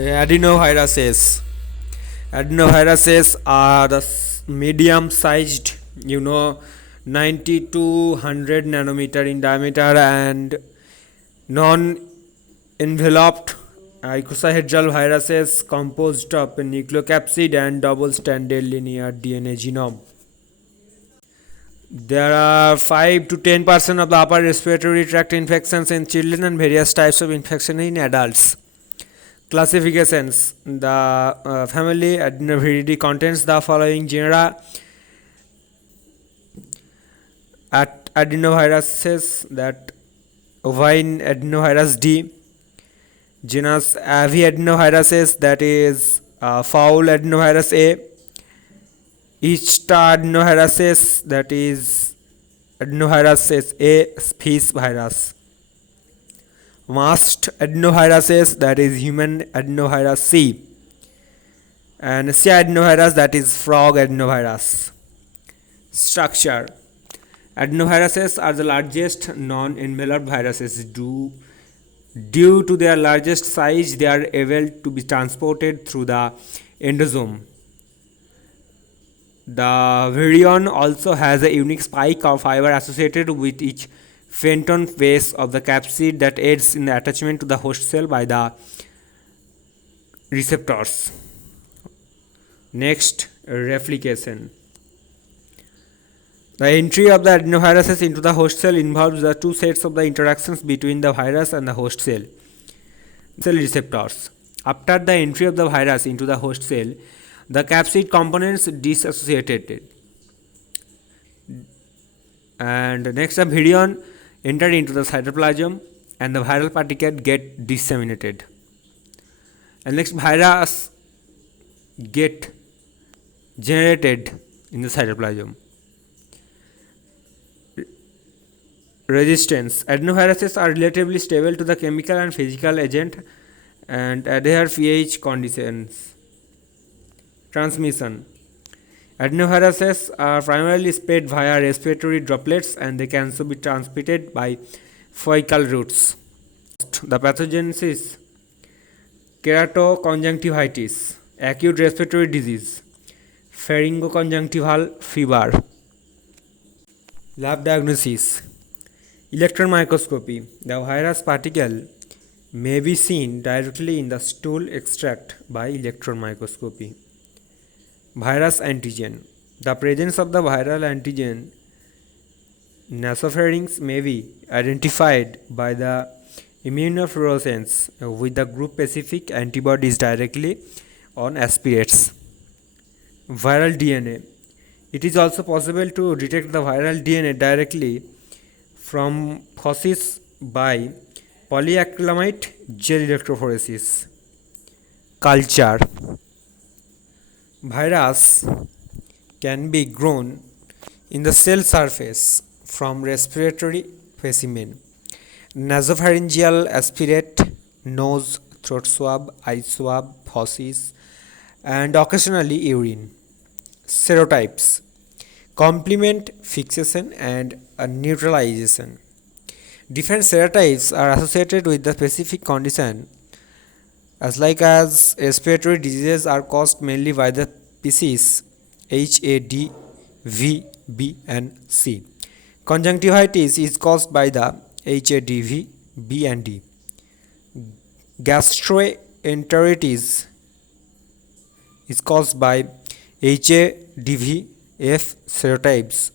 Adenoviruses. Adenoviruses are the medium-sized, 90 to 100 nanometer in diameter and non-enveloped icosahedral viruses composed of a nucleocapsid and double-stranded linear DNA genome. There are 5 to 10% of the upper respiratory tract infections in children and various types of infection in adults. Classifications. The family Adenoviridae contains the following genera: Adenoviruses, that avian Adenovirus D, genus aviadenoviruses, that is fowl Adenovirus A, Icht Adenoviruses, that is Adenoviruses A, fish virus, mastadenoviruses, that is human Adenovirus C, and C Adenovirus, that is frog Adenovirus. Structure. Adenoviruses are the largest non-enveloped viruses. Due to their largest size, they are able to be transported through the endosome. The virion also has a unique spike or fiber associated with each phantom base of the capsid that aids in the attachment to the host cell by the receptors. Next, replication. The entry of the adenoviruses into the host cell involves the two sets of the interactions between the virus and the host cell receptors. After the entry of the virus into the host cell, the capsid components dissociated, and next the virion enter into the cytoplasm and the viral particle get disseminated, and next virus get generated in the cytoplasm. Resistance. Adenoviruses are relatively stable to the chemical and physical agent and adhere pH conditions. Transmission. Adenoviruses are primarily spread via respiratory droplets and they can also be transmitted by fecal routes. The pathogenesis: keratoconjunctivitis, acute respiratory disease, pharyngoconjunctival fever. Lab diagnosis: electron microscopy. The virus particle may be seen directly in the stool extract by electron microscopy. Virus antigen. The presence of the viral antigen nasopharynx may be identified by the immunofluorescence with the group specific antibodies directly on aspirates. Viral DNA. It is also possible to detect the viral DNA directly from phosis by polyacrylamide gel electrophoresis. Culture. Virus can be grown in the cell surface from respiratory specimen, nasopharyngeal aspirate, nose, throat swab, eye swab, phosis, and occasionally urine. Serotypes: complement, fixation, and neutralization. Different serotypes are associated with the specific condition, as respiratory diseases are caused mainly by the species HAD, V, B, and C. Conjunctivitis is caused by the HADV, B, and D. Gastroenteritis is caused by HADV, F serotypes